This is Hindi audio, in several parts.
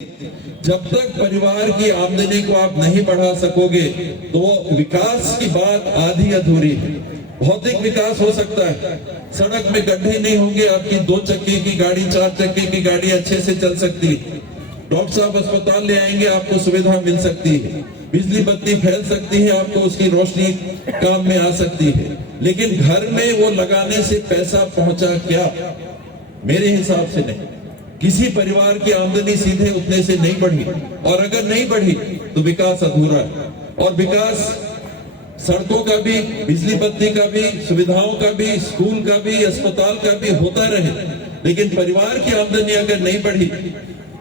जब तक परिवार की आमदनी को आप नहीं बढ़ा सकोगे तो विकास की बात आधी अधूरी है। भौतिक विकास हो सकता है, सड़क में गड्ढे नहीं होंगे, आपकी 2 चक्के की गाड़ी 4 चक्के की गाड़ी अच्छे से चल सकती है। डॉक्टर साहब अस्पताल ले आएंगे, आपको सुविधा मिल सकती है, बिजली बत्ती फैल सकती है, आपको उसकी रोशनी काम में आ सकती है। लेकिन घर में वो लगाने से पैसा पहुंचा क्या? मेरे हिसाब से नहीं। किसी परिवार की आमदनी सीधे उतने से नहीं बढ़ी, और अगर नहीं बढ़ी तो विकास अधूरा है। और विकास सड़कों का भी, बिजली बत्ती का भी, सुविधाओं का भी, स्कूल का भी, अस्पताल का भी होता रहे, लेकिन परिवार की आमदनी अगर नहीं बढ़ी,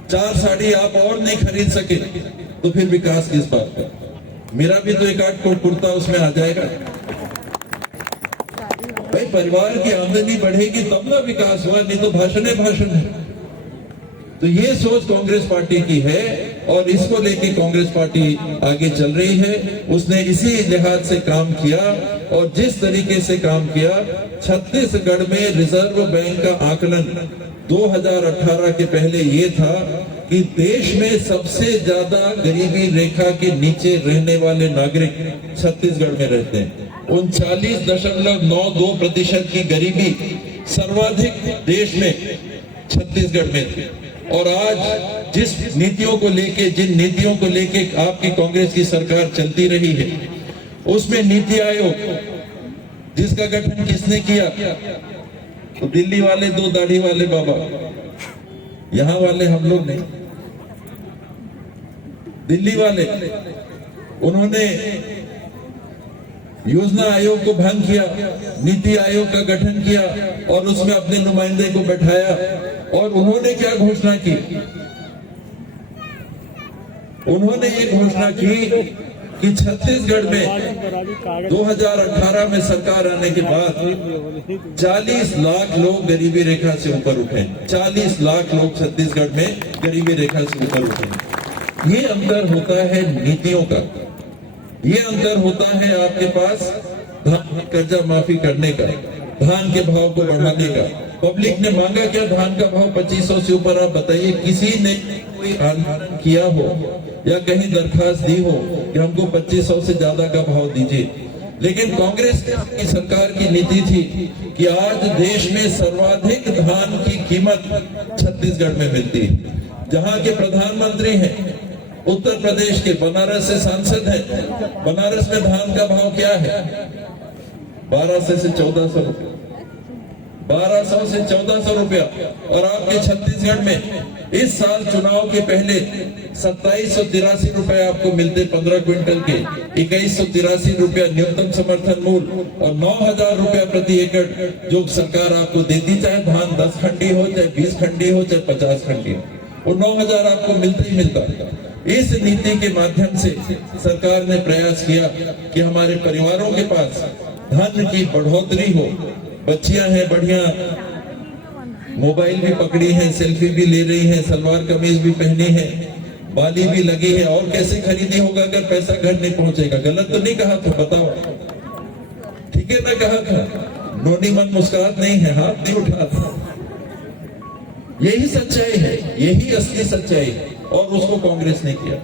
4 साड़ी आप और नहीं खरीद सके, तो फिर विकास किस बात का? मेरा भी तो 1-8 कोट कुर्ता उसमें आ जाएगा। भाई परिवार की आमदनी बढ़ेगी तब ना विकास हुआ, नहीं तो भाषण है। तो ये सोच कांग्रेस पार्टी की है और इसको लेके कांग्रेस पार्टी आगे चल रही है। उसने इसी लिहाज से काम किया, और जिस तरीके से काम किया, छत्तीसगढ़ में रिजर्व बैंक का आकलन 2018 के पहले ये था कि देश में सबसे ज्यादा गरीबी रेखा के नीचे रहने वाले नागरिक छत्तीसगढ़ में रहते हैं। 39.92% की गरीबी सर्वाधिक देश में छत्तीसगढ़ में थी। और आज जिस नीतियों को लेके, जिन नीतियों को लेके आपकी कांग्रेस की सरकार चलती रही है, उसमें नीति आयोग जिसका गठन किसने किया? तो दिल्ली वाले 2 दाढ़ी वाले बाबा, यहां वाले हम लोग नहीं, दिल्ली वाले। उन्होंने योजना आयोग को भंग किया, नीति आयोग का गठन किया और उसमें अपने नुमाइंदे को बैठाया। और उन्होंने क्या घोषणा की? उन्होंने ये घोषणा की कि छत्तीसगढ़ में 2018 में सरकार आने के बाद 40 लाख लोग गरीबी रेखा से ऊपर उठे। 40 लाख लोग छत्तीसगढ़ में गरीबी रेखा से ऊपर उठे। ये अंतर होता है नीतियों का, ये अंतर होता है आपके पास धान कर्जा माफी करने का, धान के भाव को बढ़ाने का। पब्लिक ने मांगा क्या धान का भाव 2500 से ऊपर? आप बताइए, किसी ने कोई आंदोलन किया हो या कहीं दरखास्त दी हो कि हमको 2500 से ज्यादा का भाव दीजिए? लेकिन कांग्रेस की सरकार की नीति थी कि आज देश में सर्वाधिक धान की कीमत छत्तीसगढ़ में मिलती है। जहां के प्रधानमंत्री हैं, उत्तर प्रदेश के, बनारस से सांसद हैं, बनारस में धान का भाव क्या है? 1200 से 1400 रुपया, 1200 से 1400 रुपया। और आपके छत्तीसगढ़ में इस साल चुनाव के पहले 2783 रुपए आपको मिलते 15 क्विंटल के, 2183 रुपया न्यूनतम समर्थन मूल्य और 9000 रुपया प्रति एकड़ जो सरकार आपको देती, चाहे धान 10 खंडी हो, चाहे 20 खंडी हो, चाहे 50 खंडी हो, वो 9000 आपको मिलता ही मिलता। इस नीति के माध्यम से सरकार ने प्रयास किया कि हमारे परिवारों के पास धन की बढ़ोतरी हो। बच्चियां हैं, बढ़िया मोबाइल भी पकड़ी है, सेल्फी भी ले रही हैं, सलवार कमीज भी पहनी है, बाली भी लगी है। और कैसे खरीदी होगा अगर पैसा घर नहीं पहुंचेगा? गलत तो नहीं कहा था? बताओ, ठीक है ना कहा था? नोनी मन मुस्कुरात नहीं है, हाथ नहीं उठा था। यही सच्चाई है, यही असली सच्चाई है, और उसको कांग्रेस ने किया।